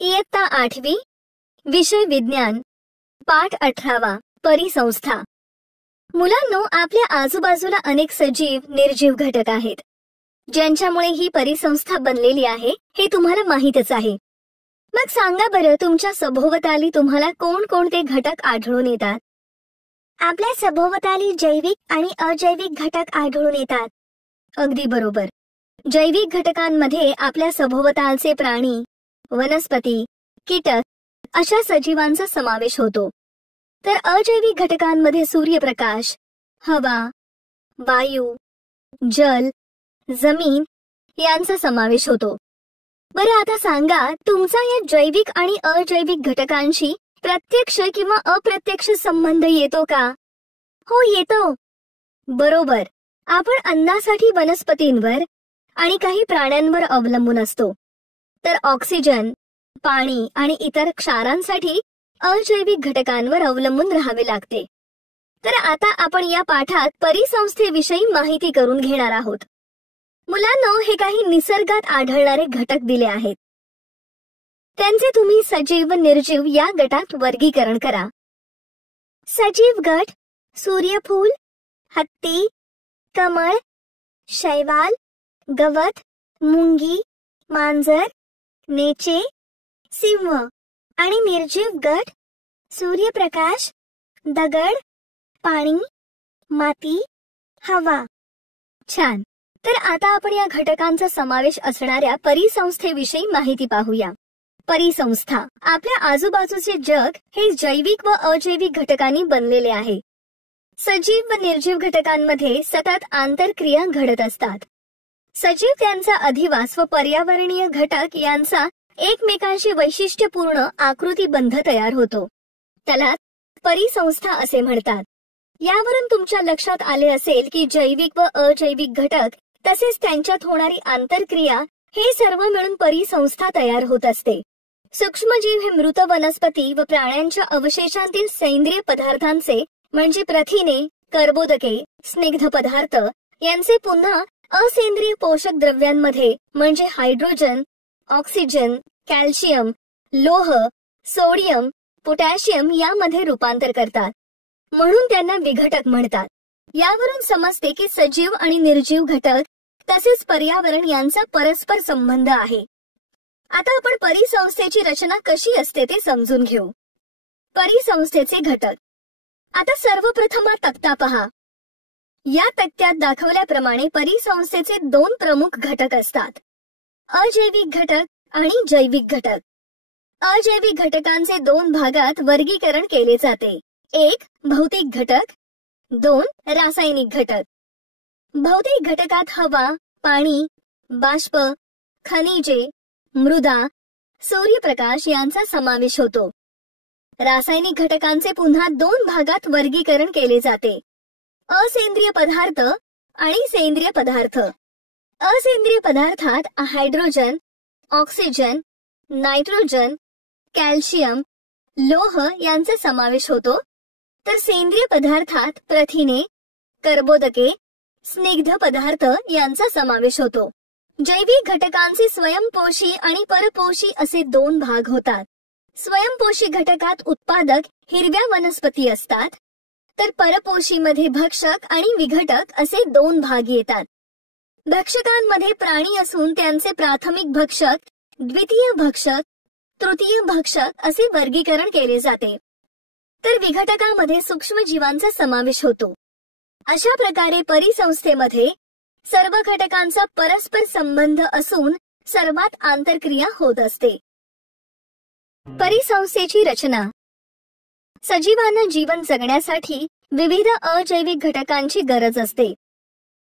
इयत्ता 8वी, विषय विज्ञान, पाठ 18वा, परिसंस्था. मुलांनो, आपल्या आजूबाजूला अनेक सजीव निर्जीव घटक आहेत ज्यांच्यामुळे ही परिसंस्था बनलेली आहे हे तुम्हाला माहीतच आहे. मग सांगा बरं, तुमच्या सभोवताली तुम्हाला कोणकोणते घटक आढळून येतात? आपल्या सभोवताली जैविक आणि अजैविक घटक आढळून येतात. अगदी बरोबर. जैविक घटकांमध्ये आपल्या सभोवतालचे प्राणी, वनस्पती, कीटक अशा सजीवांचा समावेश होतो. तर अजैविक घटकांमध्ये सूर्यप्रकाश, हवा, वायू, जल, जमीन यांचा समावेश होतो. बरं, आता सांगा, तुमचा या जैविक आणि अजैविक घटकांशी प्रत्यक्ष किंवा अप्रत्यक्ष संबंध येतो का? हो, येतो. बरोबर. आपण अन्नासाठी वनस्पतींवर आणि काही प्राण्यांवर अवलंबून असतो, तर ऑक्सिजन, पाणी आणि इतर क्षारांसाठी अजैविक घटकांवर अवलंबून राहावे लागते. तर आता आपण या पाठात परिसंस्थेविषयी माहिती करून घेणार आहोत. मुलांनो, हे काही निसर्गात आढळणारे घटक दिले आहेत. त्यांचे तुम्ही सजीव व निर्जीव या गटात वर्गीकरण करा. सजीव गट: सूर्यफूल, हत्ती, कमळ, शैवाल, गवत, मुंगी, मांजर, नेचे, सिंह. आणि निर्जीव गट: सूर्यप्रकाश, दगड, पाणी, माती, हवा. छान. तर आता आपण या घटकांचा समावेश असणाऱ्या परिसंस्थेविषयी माहिती पाहूया. परिसंस्था: आपल्या आजूबाजूचे जग हे जैविक व अजैविक घटकांनी बनलेले आहे. सजीव व निर्जीव घटकांमध्ये सतत आंतरक्रिया घडत असतात. सजीव त्यांचा अधिवास व पर्यावरणीय घटक यांचा एकमेकांशी वैशिष्ट्यपूर्ण आकृतीबंध तयार होतो. त्याला परिसंस्था असे म्हणतात. यावरून तुमच्या लक्षात आले असेल की जैविक व अजैविक घटक तसेच त्यांच्यात होणारी आंतरक्रिया हे सर्व मिळून परिसंस्था तयार होत असते. सूक्ष्मजीव हे मृत वनस्पती व प्राण्यांच्या अवशेषांतील सेंद्रिय पदार्थांचे म्हणजे प्रथिने, कर्बोदके, स्निग्ध पदार्थ यांचे पुन्हा असेंद्रिय पोषक द्रव्यांमध्ये म्हणजे हायड्रोजन, ऑक्सिजन, कॅल्शियम, लोह, सोडियम, पोटॅशियम यामध्ये रूपांतर करतात. म्हणून त्यांना विघटक म्हणतात. यावरून समजते की सजीव आणि निर्जीव घटक तसेच पर्यावरण यांचा परस्पर संबंध आहे. आता आपण परिसंस्थेची रचना कशी असते ते समजून घेऊ. परिसंस्थेचे घटक. आता सर्वप्रथम हा तक्ता पहा. या तक्त्यात दाखवल्याप्रमाणे परिसंस्थेचे दोन प्रमुख घटक असतात: अजैविक घटक आणि जैविक घटक. अजैविक घटकांचे दोन भागात वर्गीकरण केले जाते: एक भौतिक घटक, दोन रासायनिक घटक. भौतिक घटकात हवा, पाणी, बाष्प, खनिजे, मृदा, सूर्यप्रकाश यांचा समावेश होतो. रासायनिक घटकांचे पुन्हा दोन भागात वर्गीकरण केले जाते: असेंद्रिय पदार्थ आणि सेंद्रिय पदार्थ. असेंद्रिय पदार्थात हायड्रोजन, ऑक्सिजन, नायट्रोजन, कॅल्शियम, लोह यांचा समावेश होतो. तर सेंद्रिय पदार्थात प्रथिने, कर्बोदके, स्निग्ध पदार्थ यांचा समावेश होतो. जैविक घटकांचे स्वयंपोषी आणि परपोषी असे दोन भाग होतात. स्वयंपोषी घटकात उत्पादक हिरव्या वनस्पती असतात, तर परपोषीमध्ये भक्षक आणि विघटक असे दोन भाग येतात. भक्षकांमध्ये प्राणी असून त्यांचे प्राथमिक भक्षक, द्वितीय भक्षक, तृतीय भक्षक असे वर्गीकरण केले जाते. तर विघटकामध्ये सूक्ष्मजीवांचा समावेश होतो. अशा प्रकारे परिसंस्थेमध्ये सर्व घटकांचा परस्पर संबंध असून सर्वात आंतरक्रिया होत असते. परिसंस्थेची रचना. सजीवांना जीवन जगण्यासाठी विविध अजैविक घटकांची गरज असते.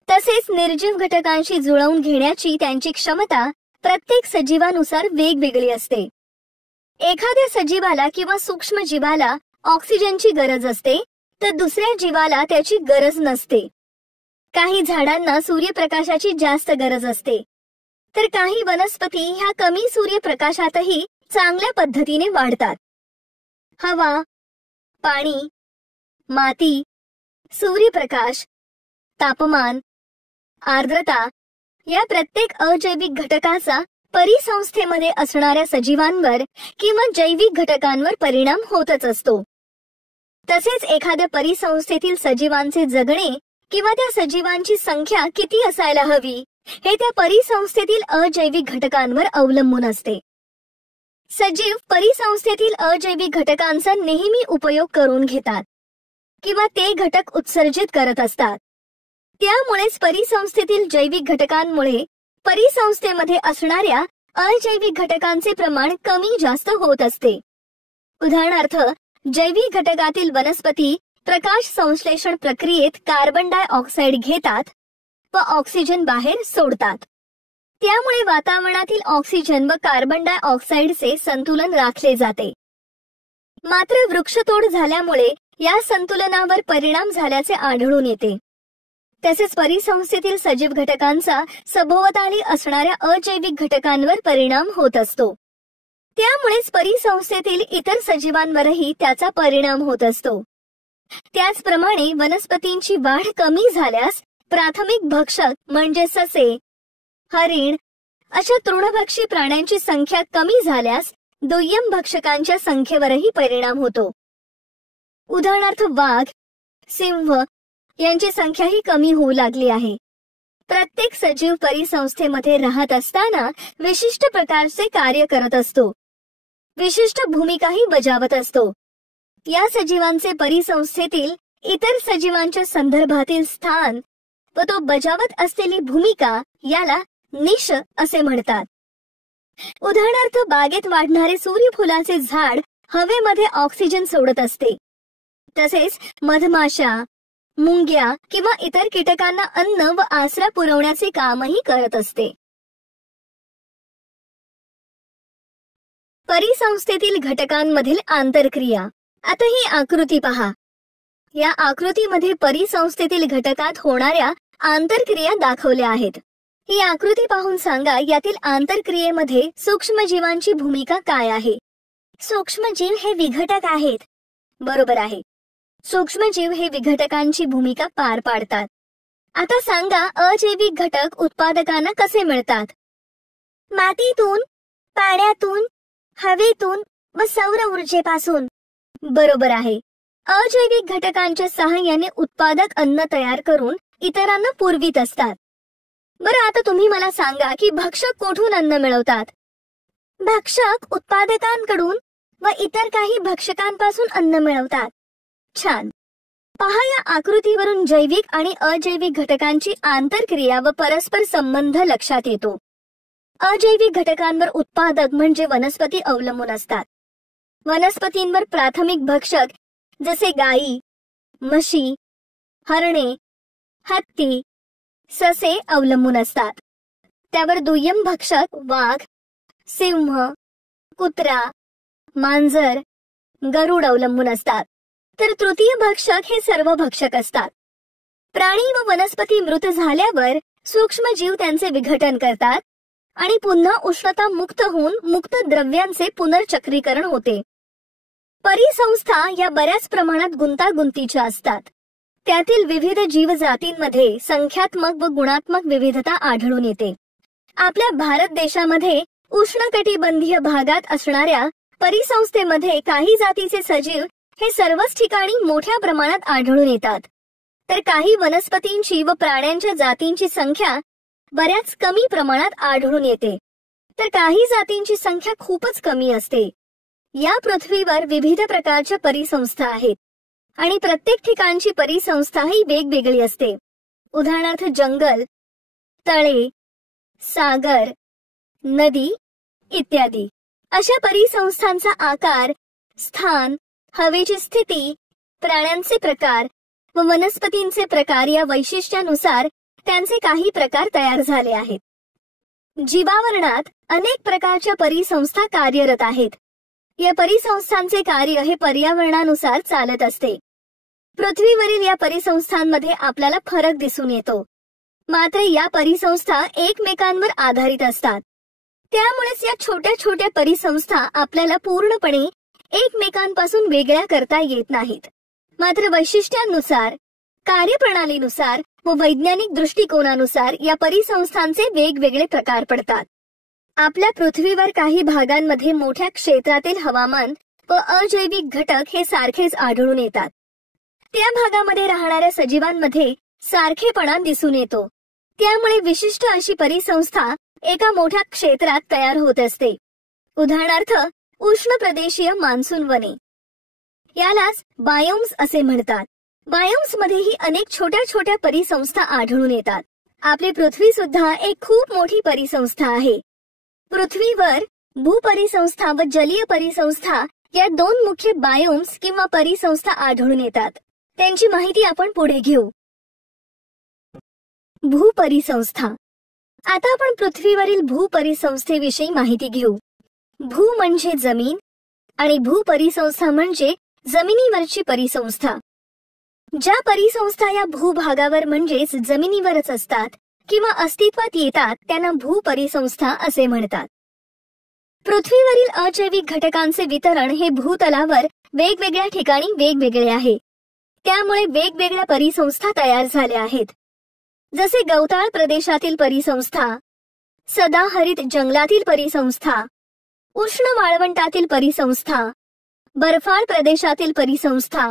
तसेच निर्जीव घटकांशी जुळवून घेण्याची त्यांची क्षमता प्रत्येक सजीवानुसार वेगवेगळी असते. एखाद्या सजीवाला किंवा सूक्ष्मजीवाला ऑक्सिजनची गरज असते, तर दुसऱ्या जीवाला त्याची गरज नसते. काही झाडांना सूर्यप्रकाशाची जास्त गरज असते, तर काही वनस्पती ह्या कमी सूर्यप्रकाशातही चांगल्या पद्धतीने वाढतात. हवा, पाणी, माती, सूर्यप्रकाश, तापमान, आर्द्रता या प्रत्येक अजैविक घटकाचा परिसंस्थेमध्ये असणाऱ्या सजीवांवर किंवा जैविक घटकांवर परिणाम होतच असतो. तसेच एखाद्या परिसंस्थेतील सजीवांचे जगणे किंवा त्या सजीवांची संख्या किती असायला हवी हे त्या परिसंस्थेतील अजैविक घटकांवर अवलंबून असते. सजीव परिसंस्थेतील अजैविक घटकांचा नेहमी उपयोग करून घेतात किंवा ते घटक उत्सर्जित करत असतात. त्यामुळेच परिसंस्थेतील जैविक घटकांमुळे परिसंस्थेमध्ये असणाऱ्या अजैविक घटकांचे प्रमाण कमी जास्त होत असते. उदाहरणार्थ, जैविक घटकातील वनस्पती प्रकाश संश्लेषण प्रक्रियेत कार्बन डायऑक्साईड घेतात व ऑक्सिजन बाहेर सोडतात. त्यामुळे वातावरणातील ऑक्सिजन व कार्बन डायऑक्साईडचे संतुलन राखले जाते. मात्र वृक्षतोड झाल्यामुळे या संतुलनावर परिणाम झाल्याचे आढळून येते. तसेच परिसंस्थेतील सजीव घटकांचा सभोवताली असणाऱ्या अजैविक घटकांवर परिणाम होत असतो. त्यामुळेच परिसंस्थेतील इतर सजीवांवरही त्याचा परिणाम होत असतो. त्याचप्रमाणे वनस्पतींची वाढ कमी झाल्यास प्राथमिक भक्षक म्हणजे ससे, हरिण अशा तृणभक्षी प्राण्यांची संख्या कमी झाल्यास दुय्यम भक्षकांच्या संख्येवरही परिणाम होतो. उदाहरणार्थ, वाघ, सिंह यांची संख्याही कमी होऊ लागली आहे. प्रत्येक सजीव परिसंस्थेमध्ये राहत असताना विशिष्ट प्रकारचे कार्य करत असतो, विशिष्ट भूमिकाही बजावत असतो. या सजीवांचे परिसंस्थेतील इतर सजीवांच्या संदर्भातील स्थान व तो बजावत असलेली भूमिका याला निश असे म्हणतात. उदाहरणार्थ, बागेत वाढणारे सूर्यफुलाचे झाड हवेमध्ये ऑक्सिजन सोडत असते. तसेच मधमाशा, मुंग्या किंवा इतर कीटकांना अन्न व आसरा पुरवण्याचे कामही करत असते. परिसंस्थेतील घटकांमधील आंतरक्रिया. आता ही आकृती पहा. या आकृतीमध्ये परिसंस्थेतील घटकात होणाऱ्या आंतरक्रिया दाखवल्या आहेत. ही आकृती पाहून सांगा, यातील आंतरक्रियेमध्ये सूक्ष्मजीवांची भूमिका काय आहे? सूक्ष्मजीव हे विघटक आहेत. बरोबर आहे. सूक्ष्मजीव हे विघटकांची भूमिका पार पाडतात. आता सांगा, अजैविक घटक उत्पादकांना कसे मिळतात? मातीतून, पाण्यातून, हवेतून व सौर ऊर्जेपासून. बरोबर आहे. अजैविक घटकांच्या सहाय्याने उत्पादक अन्न तयार करून इतरांना पुरवित असतात. बरं, आता तुम्ही मला सांगा की भक्षक कोठून अन्न मिळवतात? भक्षक उत्पादकांकडून व इतर काही भक्षकांपासून अन्न मिळवतात. छान. पहा, या आकृतीवरून जैविक आणि अजैविक घटकांची आंतरक्रिया व परस्पर संबंध लक्षात येतो. अजैविक घटकांवर उत्पादक म्हणजे वनस्पती अवलंबून असतात. वनस्पतींवर प्राथमिक भक्षक जसे गायी, म्हशी, हरणे, हत्ती, ससे अवलंबून असतात. त्यावर दुय्यम भक्षक वाघ, सिंह, कुत्रा, मांजर, गरुड अवलंबून असतात. तर तृतीय भक्षक हे सर्व भक्षक असतात. प्राणी व वनस्पती मृत झाल्यावर सूक्ष्मजीव त्यांचे विघटन करतात आणि पुन्हा उष्णता मुक्त होऊन मुक्त द्रव्यांचे पुनर्चक्रीकरण होते. परिसंस्था या बऱ्याच प्रमाणात गुंतागुंतीच्या असतात. त्यातील विविध जीवजातींमध्ये संख्यात्मक व गुणात्मक विविधता आढळून येते. आपल्या भारत देशामध्ये उष्णकटिबंधीय भागात असणाऱ्या परिसंस्थेमध्ये काही जातीचे सजीव हे सर्वच ठिकाणी मोठ्या प्रमाणात आढळून येतात. तर काही वनस्पतींची व प्राण्यांच्या जातींची संख्या बऱ्याच कमी प्रमाणात आढळून येते. तर काही जातींची संख्या खूपच कमी असते. या पृथ्वीवर विविध प्रकारच्या परिसंस्था आहेत आणि प्रत्येक ठिकाणची परिसंस्था ही वेगवेगळी असते. उदाहरणार्थ, जंगल, तळे, सागर, नदी इत्यादी. अशा परिसंस्थांचा आकार, स्थान, हवेची स्थिती, प्राण्यांचे प्रकार व वनस्पतींचे प्रकार या वैशिष्ट्यानुसार त्यांचे काही प्रकार तयार झाले आहेत. जीवावरणात अनेक प्रकारच्या परिसंस्था कार्यरत आहेत. या परिसंस्थांचे कार्य हे पर्यावरणानुसार चालत असते. पृथ्वीवरील या परिसंस्थांमध्ये आपल्याला फरक दिसून येतो. मात्र या परिसंस्था एकमेकांवर आधारित असतात. त्यामुळेच या छोट्या छोट्या परिसंस्था आपल्याला पूर्णपणे एकमेकांपासून वेगळ्या करता येत नाहीत. मात्र वैशिष्ट्यांनुसार, कार्यप्रणालीनुसार व वैज्ञानिक दृष्टिकोनानुसार या परिसंस्थांचे वेगवेगळे प्रकार पडतात. आपल्या पृथ्वीवर काही भागांमध्ये मोठ्या क्षेत्रातील हवामान व अजैविक घटक हे सारखेच आढळून येतात. त्या भागामध्ये राहणाऱ्या सजीवांमध्ये सारखेपणा दिसून येतो. त्यामुळे विशिष्ट अशी परिसंस्था एका मोठ्या क्षेत्रात तयार होत असते. उदाहरणार्थ उष्ण प्रदेशीय मान्सून वने, यालाच बायोम्स असे म्हणतात. बायोम्स मध्येही अनेक छोट्या छोट्या परिसंस्था आढळून येतात. आपली पृथ्वी सुद्धा एक खूप मोठी परिसंस्था आहे. पृथ्वीवर भूपरिसंस्था व जलीय परिसंस्था या दोन मुख्य बायोम्स किंवा परिसंस्था आढळून येतात. त्यांची माहिती आपण पुढे घेऊ. भूपरिसंस्था. आता आपण पृथ्वीवरील भूपरिसंस्थेविषयी माहिती घेऊ. भू म्हणजे जमीन आणि भूपरिसंस्था म्हणजे जमिनीवरची परिसंस्था. ज्या परिसंस्था या भूभागावर म्हणजेच जमिनीवरच असतात किंवा अस्तित्वात येतात त्यांना भूपरिसंस्था असे म्हणतात. पृथ्वीवरील अजैविक घटकांचे वितरण हे भूतलावर वेगवेगळ्या ठिकाणी वेगवेगळे आहे. त्यामुळे वेगवेगळ्या परिसंस्था तयार झाल्या आहेत. जसे गवताळ प्रदेशातील परिसंस्था, सदाहरित जंगलातील परिसंस्था, उष्ण वाळवंटातील परिसंस्था, बर्फाळ प्रदेशातील परिसंस्था,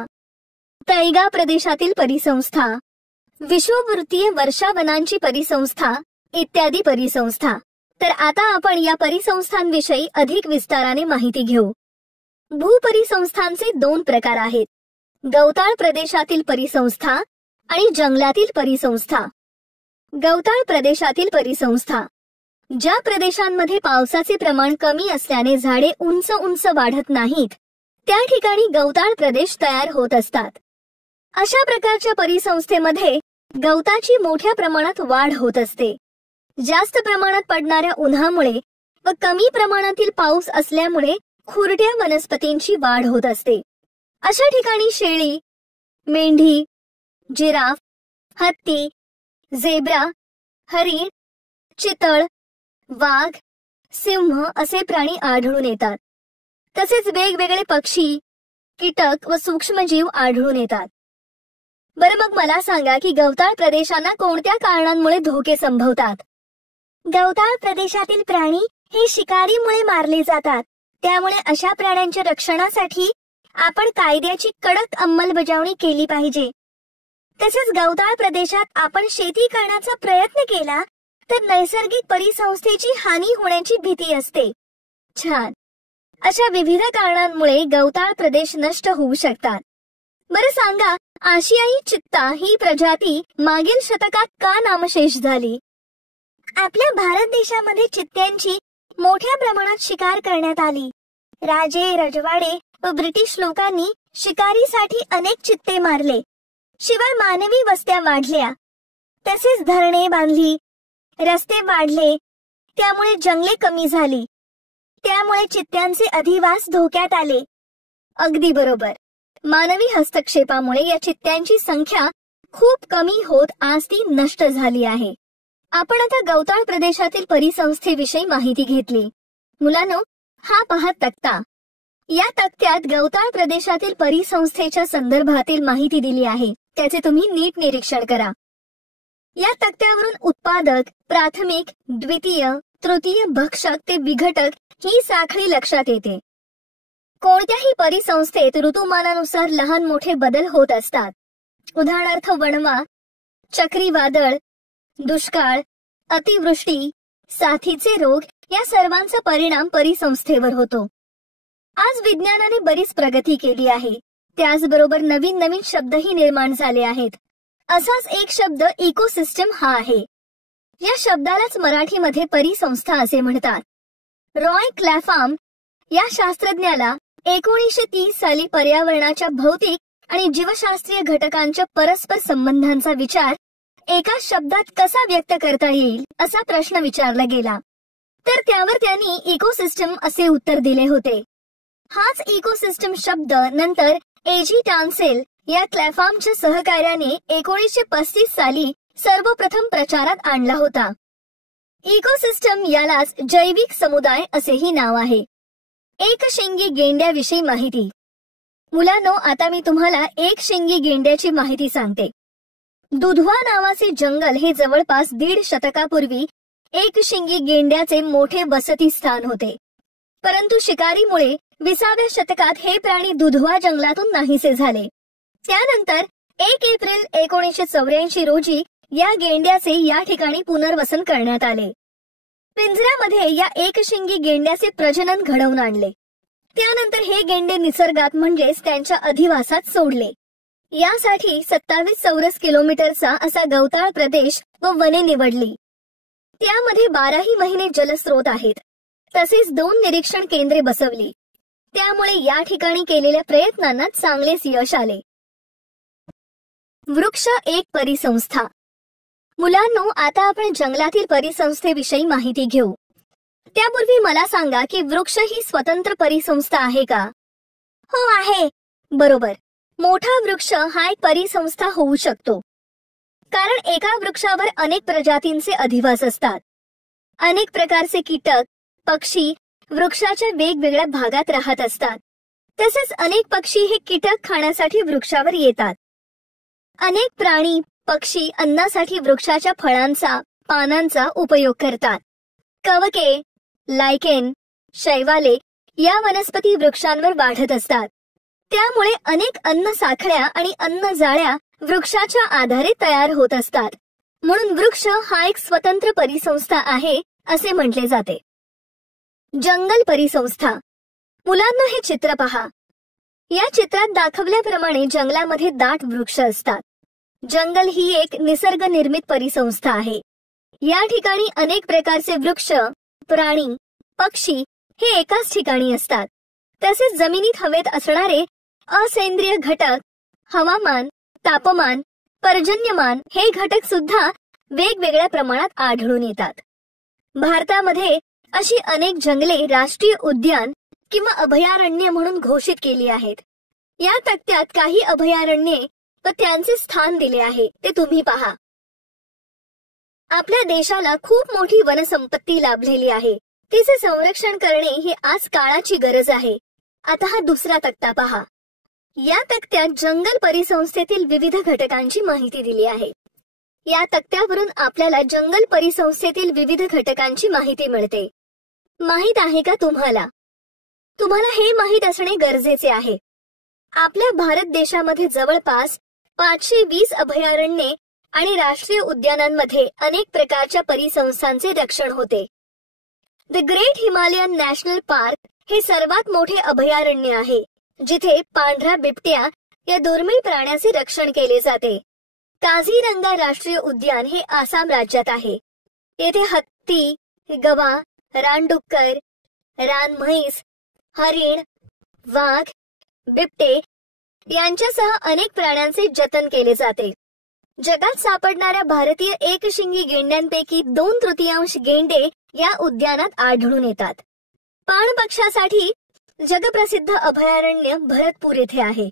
तैगा प्रदेशातील परिसंस्था, विषुववृत्तीय वर्षावनांची परिसंस्था इत्यादी परिसंस्था. तर आता आपण या परिसंस्थांविषयी अधिक विस्ताराने माहिती घेऊ. भूपरिसंस्थांचे दोन प्रकार आहेत, गवताळ प्रदेशातील परिसंस्था आणि जंगलातील परिसंस्था. गवताळ प्रदेशातील परिसंस्था. ज्या प्रदेशांमध्ये पावसाचे प्रमाण कमी असल्याने झाडे उंच उंच वाढत नाहीत त्या ठिकाणी गवताळ प्रदेश तयार होत असतात. अशा प्रकारच्या परिसंस्थेमध्ये गवताची मोठ्या प्रमाणात वाढ होत असते. जास्त प्रमाणात पडणाऱ्या उन्हामुळे व कमी प्रमाणातील पाऊस असल्यामुळे खुरट्या वनस्पतींची वाढ होत असते. अशा ठिकाणी शेळी, मेंढी, जिराफ, हत्ती, झेब्रा, हरिण, चितळ, वाघ, सिंह असे प्राणी आढळून येतात. तसेच वेगवेगळे पक्षी, कीटक व सूक्ष्मजीव आढळून येतात. बरं मग मला सांगा की गवताळ प्रदेशांना कोणत्या कारणांमुळे धोके संभवतात? गवताळ प्रदेशातील प्राणी हे शिकारीमुळे मारले जातात. त्यामुळे अशा प्राण्यांच्या रक्षणासाठी आपण कायद्याची कडक अंमलबजावणी केली पाहिजे. तसेच गवताळ प्रदेशात आपण शेती करण्याचा प्रयत्न केला तर नैसर्गिक परिसंस्थेची हानी होण्याची भीती असते. छान. अशा विविध कारणांमुळे गवताळ प्रदेश नष्ट होऊ शकतात. बरं सांगा, आशियाई चित्ता ही प्रजाती मागील शतकात का नामशेष झाली? आपल्या भारत देशामध्ये चित्त्यांची मोठ्या प्रमाणात शिकार करण्यात आली. राजे, रजवाडे व ब्रिटिश लोकांनी शिकारीसाठी अनेक चित्ते मारले. शिवाय मानवी वस्त्या वाढल्या. तसेच धरणे बांधली, रस्ते वाढले. त्यामुळे जंगले कमी झाली. त्यामुळे चित्त्यांचे अधिवास धोक्यात आले. अगदी बरोबर. मानवी हस्तक्षेपामुळे या चित्त्यांची संख्या खूप कमी होत आज ती नष्ट झाली आहे. आपण आता गवताळ प्रदेशातील परिसंस्थेविषयी माहिती घेतली. मुलांनो, हा पहा तक्ता. या तक्त्यात गवताळ प्रदेशातील परिसंस्थेच्या संदर्भातील माहिती दिली आहे. त्याचे तुम्ही नीट निरीक्षण करा. या तक्त्यावरून उत्पादक, प्राथमिक, द्वितीय, तृतीय भक्षक ते विघटक ही साखळी लक्षात येते. कोणत्याही परिसंस्थेत ऋतुमानानुसार लहान मोठे बदल होत असतात. उदाहरणार्थ वणवा, चक्रीवादळ, दुष्काळ, अतिवृष्टी, साथीचे रोग या सर्वांचा परिणाम परिसंस्थेवर होतो. आज विज्ञानाने बरीच प्रगती केली आहे. त्याचबरोबर नवीन नवीन शब्दही निर्माण झाले आहेत. असाच एक शब्द इकोसिस्टम हा आहे. या शब्दालाच मराठीमध्ये परिसंस्था असे म्हणतात. रॉय क्लॅफाम या शास्त्रज्ञाला 1930 साली पर्यावरणाच्या भौतिक आणि जीवशास्त्रीय घटकांच्या परस्पर संबंधांचा विचार एका शब्दात कसा व्यक्त करता येईल असा प्रश्न विचारला गेला. तर त्यावर त्यांनी इकोसिस्टम असे उत्तर दिले होते. हाच इकोसिस्टम शब्द नंतर एजी टान्सेल या क्लॅफामच्या सहकार्याने 1935 साली सर्वप्रथम प्रचारात आणला होता. इकोसिस्टम यालाच जैविक समुदाय असेही नाव आहे. एकशिंगी गेंड्याविषयी माहिती. मुलांनो, आता मी तुम्हाला एकशिंगी गेंड्याची माहिती सांगते. दुधवा नावाचे जंगल हे जवळपास 1.5 शतकापूर्वी एकशिंगी गेंड्याचे मोठे वसती स्थान होते. परंतु शिकारीमुळे 20व्या शतकात हे प्राणी दुधवा जंगलातून नाहीसे झाले. त्यानंतर 1 एप्रिल 1984 रोजी या गेंड्याचे या ठिकाणी पुनर्वसन करण्यात आले. पिंजऱ्यामध्ये या एकशिंगी गेंड्याचे प्रजनन घडवून आणले. त्यानंतर हे गेंडे निसर्गात म्हणजेच त्यांच्या अधिवासात सोडले. यासाठी 27 चौरस किलोमीटरचा असा गवताळ प्रदेश व वने निवडली. त्यामध्ये 12ही महिने जलस्रोत आहेत. तसेच 2 निरीक्षण केंद्रे बसवली. त्यामुळे या ठिकाणी केलेल्या प्रयत्नांना चांगलेच यश आले. वृक्ष एक परिसंस्था. मुलांनो, आता आपण जंगलातील परिसंस्थेविषयी माहिती घेऊ. त्यापूर्वी मला सांगा की वृक्ष ही स्वतंत्र परिसंस्था आहे का? हो, आहे. बरोबर. मोठा वृक्ष हा एक परिसंस्था होऊ शकतो, कारण एका वृक्षावर अनेक प्रजातींचे अधिवास असतात. अनेक प्रकारचे कीटक, पक्षी वृक्षाच्या वेगवेगळ्या भागात राहत असतात. तसेच अनेक पक्षी हे कीटक खाण्यासाठी वृक्षावर येतात. अनेक प्राणी, पक्षी अन्नासाठी वृक्षाच्या फळांचा, पानांचा उपयोग करतात. कवके, लायकेन, शैवाले या वनस्पती वृक्षांवर वाढत असतात. त्यामुळे अनेक अन्न साखळ्या आणि अन्न जाळ्या वृक्षाच्या आधारे तयार होत असतात. म्हणून वृक्ष हा एक स्वतंत्र परिसंस्था आहे असे म्हटले जाते. जंगल परिसंस्था. मुलांना हे चित्र पहा. या चित्रात दाखवल्याप्रमाणे जंगलामध्ये दाट वृक्ष असतात. जंगल ही एक निसर्ग निर्मित परिसंस्था आहे. या ठिकाणी अनेक प्रकारचे वृक्ष, प्राणी, पक्षी हे एकाच ठिकाणी असतात. तसेच जमिनीत हवेत असणारे असेंद्रिय घटक, हवामान, तापमान, पर्जन्यमान हे घटक सुद्धा वेगवेगळ्या प्रमाणात आढळून येतात. भारतामध्ये अशी अनेक जंगले राष्ट्रीय उद्यान किंवा अभयारण्य म्हणून घोषित केली आहेत. या तक्त्यात काही अभयारण्ये व त्यांचे स्थान दिले आहे, ते तुम्ही पहा. आपल्या देशाला खूप मोठी वनसंपत्ती लाभलेली आहे. तिचे संरक्षण करणे ही आज काळाची गरज आहे. आता हा दुसरा तक्ता पहा. या तक्त्यात जंगल परिसंस्थेतील विविध घटकांची माहिती दिली आहे. या तक्त्यावरून आपल्याला जंगल परिसंस्थेतील विविध घटकांची माहिती मिळते. माहित आहे का तुम्हाला? तुम्हाला हे माहित असणे गरजेचे आहे. आपल्या भारत देशामध्ये जवळपास 520 अभयारण्ये आणि राष्ट्रीय उद्यानांमध्ये अनेक प्रकारच्या परिसंस्थांचे रक्षण होते. The great Himalayan national park हे सर्वात मोठे अभयारण्य आहे, जिथे पांढरा बिबट्या या दुर्मिळ प्राण्याचे रक्षण केले जाते. काझीरंगा राष्ट्रीय उद्यान हे आसाम राज्यात आहे. येथे हत्ती, गवा, रानडुक्कर, रानम्हैस, हरिण, वाघ, बिबटे यांच्यासह अनेक प्राण्यांचे जतन केले जाते. जगात सापडणाऱ्या भारतीय एकशिंगी गेंड्यांपैकी 2/3 गेंडे या उद्यानात आढळून येतात. पाणपक्ष्यासाठी जगप्रसिद्ध अभयारण्य भरतपूर येथे आहे.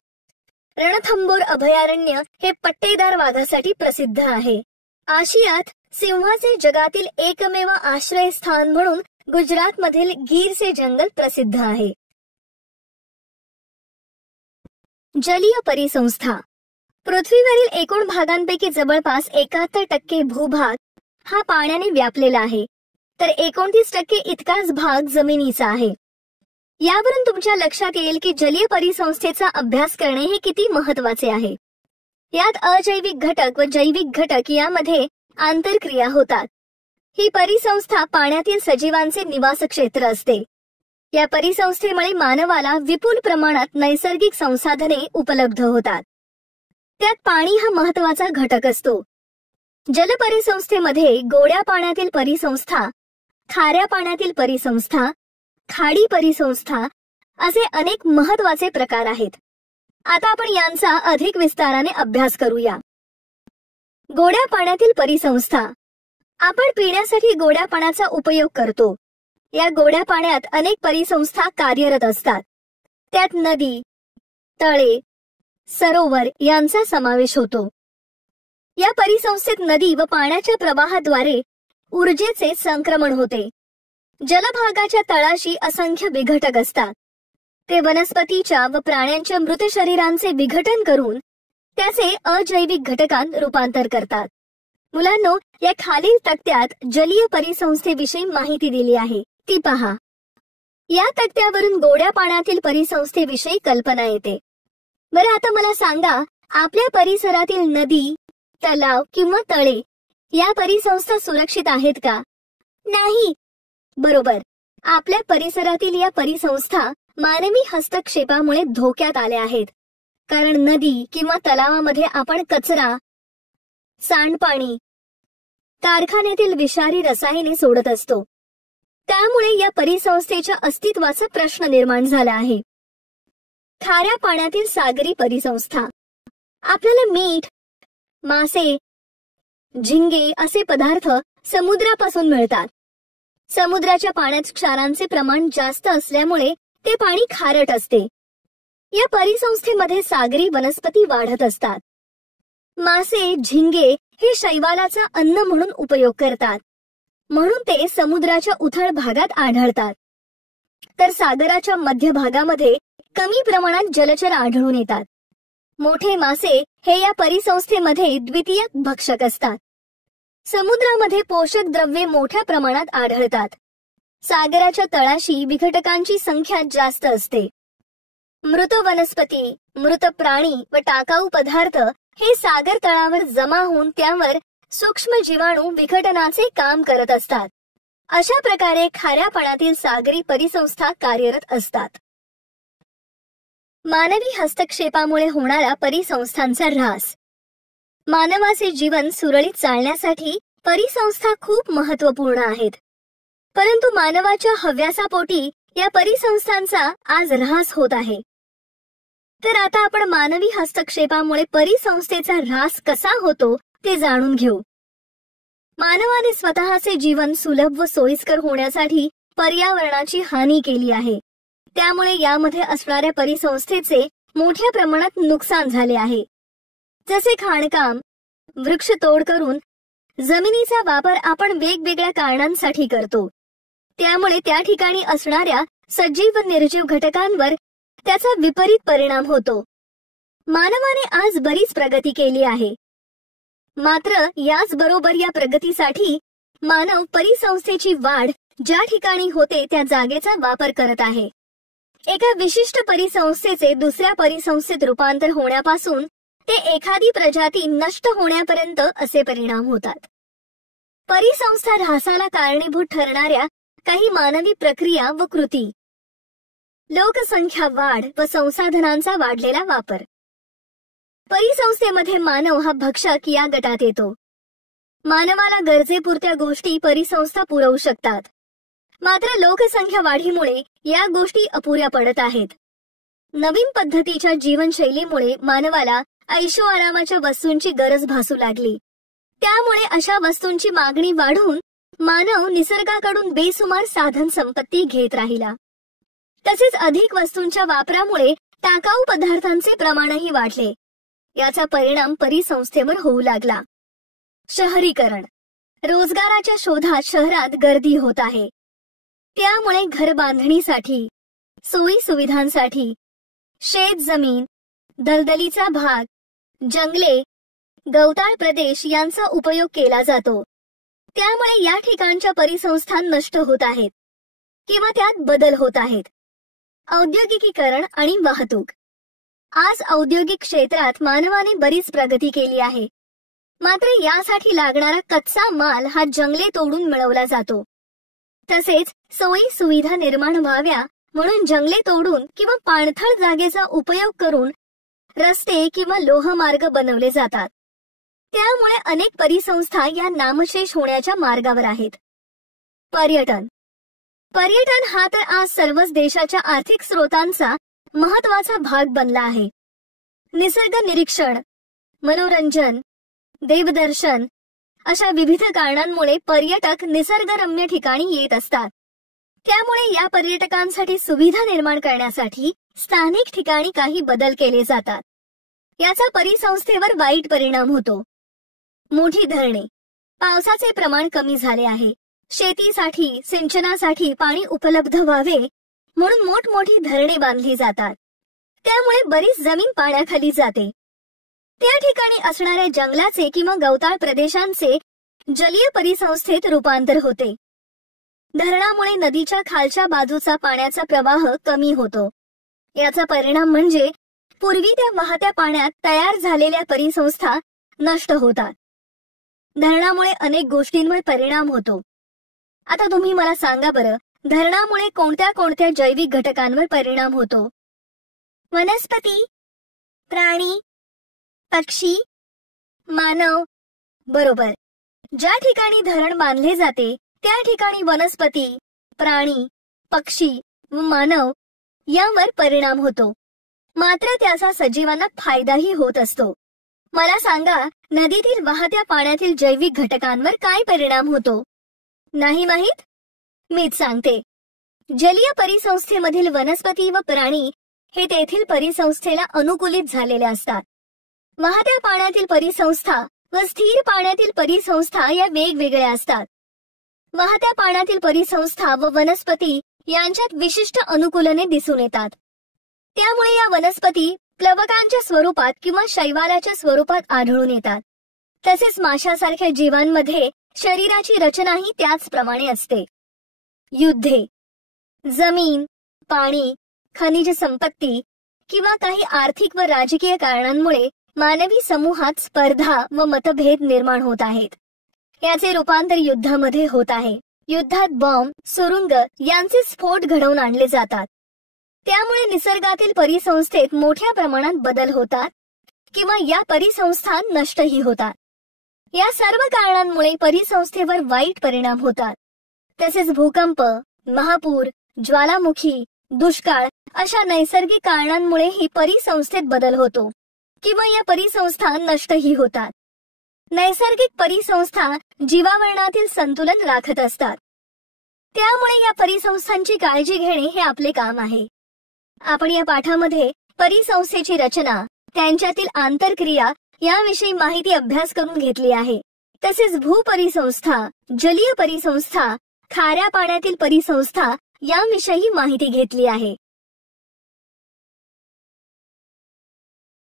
रणथंबोर अभयारण्य हे पट्टेदार वाघासाठी प्रसिद्ध आहे. आशियात सिंहाचे जगातील एकमेव आश्रयस्थान म्हणून गुजरातमधील गीरचे जंगल प्रसिद्ध आहे. जलीय परिसंस्था. पृथ्वीवरील एकूण भागांपैकी जवळपास 71% भूभाग हा पाण्याने व्यापलेला आहे, तर 29% इतकाच भाग जमिनीचा आहे. यावरून तुमच्या लक्षात येईल की जलीय परिसंस्थेचा अभ्यास करणे हे किती महत्वाचे आहे. यात अजैविक घटक व जैविक घटक यामध्ये आंतरक्रिया होतात. ही परिसंस्था पाण्यातील सजीवांचे निवास क्षेत्र असते. या परिसंस्थेमुळे मानवाला विपुल प्रमाणात नैसर्गिक संसाधने उपलब्ध होतात. त्यात पाणी हा महत्वाचा घटक असतो. जलपरिसंस्थेमध्ये गोड्या पाण्यातील परिसंस्था, खाऱ्या पाण्यातील परिसंस्था, खाडी परिसंस्था असे अनेक महत्वाचे प्रकार आहेत. आता आपण यांचा अधिक विस्ताराने अभ्यास करूया. गोड्या पाण्यातील परिसंस्था. आपण पिण्यासाठी गोड्या पाण्याचा उपयोग करतो. या गोड्या पाण्यात अनेक परिसंस्था कार्यरत असतात. त्यात नदी, तळे, सरोवर यांचा समावेश होतो. या परिसंस्थेत नदी व पाण्याच्या प्रवाहाद्वारे ऊर्जेचे संक्रमण होते. जलभागाच्या तळाशी असंख्य विघटक असतात. ते वनस्पतीच्या व प्राण्यांच्या मृत शरीरांचे विघटन करून त्याचे अजैविक घटकांत रूपांतर करतात. मुलांनो, या खालील तक्त्यात जलीय परिसंस्थेविषयी माहिती दिली आहे, ती पहा. या तक्त्यावरून गोड्या पाण्यातील परिसंस्थेविषयी कल्पना येते. बरं, आता मला सांगा, आपल्या परिसरातील नदी, तलाव किंवा तळे या परिसंस्था सुरक्षित आहेत का? नाही. बरोबर. आपल्या परिसरातील या परिसंस्था मानवी हस्तक्षेपामुळे धोक्यात आल्या आहेत. कारण नदी किंवा तलावामध्ये आपण कचरा, सांडपाणी, कारखान्यातील विषारी रसायने सोडत असतो. त्यामुळे या परिसंस्थेच्या अस्तित्वाचा प्रश्न निर्माण झाला आहे. खाऱ्या पाण्यातील सागरी परिसंस्था. आपल्याला मीठ, मासे, झिंगे असे पदार्थ समुद्रापासून मिळतात. समुद्राच्या पाण्यात क्षारांचे प्रमाण जास्त असल्यामुळे ते पाणी खारट असते. या परिसंस्थेमध्ये सागरी वनस्पती वाढत असतात. मासे, झिंगे हे शैवालाचा अन्न म्हणून उपयोग करतात, म्हणून ते समुद्राच्या उथळ भागात आढळतात. तर सागराच्या मध्य भागामध्ये कमी प्रमाणात जलचर आढळून येतात. मोठे मासे हे या परिसंस्थेमध्ये द्वितीय भक्षक असतात. समुद्रामध्ये पोषक द्रव्ये मोठ्या प्रमाणात आढळतात. सागराच्या तळाशी विघटकांची संख्या जास्त असते. मृत वनस्पती, मृत प्राणी व टाकाऊ पदार्थ हे सागर तळावर जमा होऊन त्यावर सूक्ष्म जीवाणू विघटनाचे काम करत असतात. अशा प्रकारे खाऱ्या पाण्यातील सागरी परिसंस्था कार्यरत असतात. मानवी हस्तक्षेपामुळे होणारा परिसंस्थांचा ऱ्हास. मानवाचे जीवन सुरळीत चालण्यासाठी परिसंस्था खूप महत्त्वपूर्ण आहेत. परंतु मानवाच्या हव्यासापोटी या परिसंस्थांचा आज ऱ्हास होत आहे. तर आता आपण मानवी हस्तक्षेपामुळे परिसंस्थेचा ऱ्हास कसा होतो ते जाणून घेऊ. मानवाने स्वतःचे जीवन सुलभ व सोयीस्कर होण्यासाठी पर्यावरणाची हानी केली आहे. त्यामुळे यामध्ये असणाऱ्या परिसंस्थेचे मोठ्या प्रमाणात नुकसान झाले आहे. जसे खाणकाम, वृक्षतोड करून जमिनीचा वापर आपण वेगवेगळ्या कारणांसाठी करतो. त्यामुळे त्या ठिकाणी असणाऱ्या सजीव व निर्जीव घटकांवर त्याचा विपरीत परिणाम होतो. मानवाने आज बरीच प्रगती केली आहे. मात्र याच बरोबर या प्रगतीसाठी मानव परिसंस्थेची वाढ ज्या ठिकाणी होते त्या जागेचा वापर करत आहे. एका विशिष्ट परिसंस्थेचे दुसऱ्या परिसंस्थेत रूपांतर होण्यापासून ते एखादी प्रजाती नष्ट होण्यापर्यंत असे परिणाम होतात. परिसंस्था ऱ्हासाला कारणीभूत ठरणाऱ्या काही मानवी प्रक्रिया व कृती. लोकसंख्या वाढ व संसाधनांचा वाढलेला वापर. परिसंस्थेमध्ये मानव हा भक्षक या गटात येतो. मानवाला गरजेपुरत्या गोष्टी परिसंस्था पुरवू शकतात. मात्र लोकसंख्या वाढीमुळे या गोष्टी अपुऱ्या पडत आहेत. नवीन पद्धतीच्या जीवनशैलीमुळे मानवाला ऐशोआरामाच्या वस्तूंची गरज भासू लागली. त्यामुळे अशा वस्तूंची मागणी वाढून मानव निसर्गाकडून बेसुमार साधन संपत्ती घेत राहिला. तसेच अधिक वस्तूंच्या वापरामुळे टाकाऊ पदार्थांचे प्रमाणही वाढले. याचा परिणाम परिसंस्थेवर होऊ लागला. शहरीकरण. रोजगाराच्या शोधात शहरात गर्दी होत आहे. त्यामुळे घर बांधणीसाठी, सोयी सुविधांसाठी शेत जमीन, दलदलीचा भाग, जंगले, गवताळ प्रदेश यांचा उपयोग केला जातो. त्यामुळे या ठिकाणच्या परिसंस्था नष्ट होत आहेत किंवा त्यात बदल होत आहेत. औद्योगिकीकरण आणि वाहतूक. आज औद्योगिक क्षेत्रात मानवाने बरीच प्रगती केली आहे. मात्र यासाठी लागणारा कच्चा माल हा जंगले तोडून मिळवला जातो. तसेच सोयी सुविधा निर्माण व्हाव्या म्हणून जंगले तोडून किंवा पाणथळ जागेचा उपयोग करून रस्ते किंवा लोहमार्ग बनवले जातात. त्यामुळे अनेक परिसंस्था या नामशेष होण्याच्या मार्गावर आहेत. पर्यटन. पर्यटन हा तर आज सर्वच देशाच्या आर्थिक स्रोतांचा महत्वाचा भाग बनला आहे. निसर्ग निरीक्षण, मनोरंजन, देवदर्शन अशा विविध कारणांमुळे पर्यटक निसर्गरम्य ठिकाणी येत असतात. त्यामुळे या पर्यटकांसाठी सुविधा निर्माण करण्यासाठी स्थानिक ठिकाणी काही बदल केले जातात. याचा परिसंस्थेवर वाईट परिणाम होतो. मोठी धरणे. पावसाचे प्रमाण कमी झाले आहे. शेतीसाठी, सिंचनासाठी पाणी उपलब्ध व्हावे म्हणून मोठमोठी धरणे बांधली जातात. त्यामुळे बरीच जमीन पाण्याखाली जाते. त्या ठिकाणी असणाऱ्या जंगलाचे किंवा गवताळ प्रदेशांचे जलीय परिसंस्थेत रूपांतर होते. धरणामुळे नदीच्या खालच्या बाजूचा पाण्याचा प्रवाह कमी होतो. याचा परिणाम म्हणजे पूर्वी त्या वाहत्या पाण्यात तयार झालेल्या परिसंस्था नष्ट होतात. धरणामुळे अनेक गोष्टींवर परिणाम होतो. आता तुम्ही मला सांगा बरं, धरणामुळे कोणत्या कोणत्या जैविक घटकांवर परिणाम होतो? वनस्पती, प्राणी, पक्षी, मानव. बरोबर. ज्या ठिकाणी धरण बांधले जाते त्या ठिकाणी वनस्पती, प्राणी, पक्षी व मानव यावर परिणाम होतो. मात्र त्याचा सजीवांना फायदाही होत असतो. मला सांगा, नदीतील वाहत्या पाण्यातील जैविक घटकांवर काय परिणाम होतो? नाही माहीत? मीच सांगते. जलीय परिसंस्थेमधील वनस्पती व प्राणी हे तेथील परिसंस्थेला अनुकूलित झालेले असतात. वाहत्या पाण्यातील परिसंस्था व स्थिर पाण्यातील परिसंस्था या वेगवेगळ्या असतात. वाहत्या पाण्यातील परिसंस्था व वनस्पती यांच्यात विशिष्ट अनुकूलने दिसून येतात. त्यामुळे या वनस्पती प्लवकांच्या स्वरूपात किंवा शैवालाच्या स्वरूपात आढळून येतात. तसेच माशासारख्या जीवांमध्ये शरीराची रचनाही त्याचप्रमाणे असते. युद्धे, जमीन, पाणी, खनिज संपत्ती किंवा काही आर्थिक व राजकीय कारणांमुळे मानवी समूहात स्पर्धा व मतभेद निर्माण होत आहेत. याचे रूपांतर युद्धामध्ये होत आहे. युद्धात बॉम्ब, सुरुंग यांचे स्फोट घडवून आणले जातात. त्यामुळे निसर्गातील परिसंस्थेत मोठ्या प्रमाणात बदल होतात किंवा या परिसंस्था नष्टही होतात. या सर्व कारणांमुळे परिसंस्थेवर वाईट परिणाम होतात. तसेच भूकंप, महापूर, ज्वालामुखी, दुष्काळ अशा नैसर्गिक कारणांमुळेही परिसंस्थेत बदल होतो किंवा या परिसंस्था नष्टही होतात. नैसर्गिक परिसंस्था जीवावरणातील संतुलन राखत असतात. त्यामुळे या परिसंस्थांची काळजी घेणे हे आपले काम आहे. आपण या पाठामध्ये परिसंस्थेची रचना, त्यांच्यातील आंतरक्रिया याविषयी माहिती अभ्यास करून घेतली आहे. तसेच भूपरिसंस्था, जलीय परिसंस्था, खाऱ्या पाण्यातील परिसंस्था याविषयी माहिती घेतली आहे.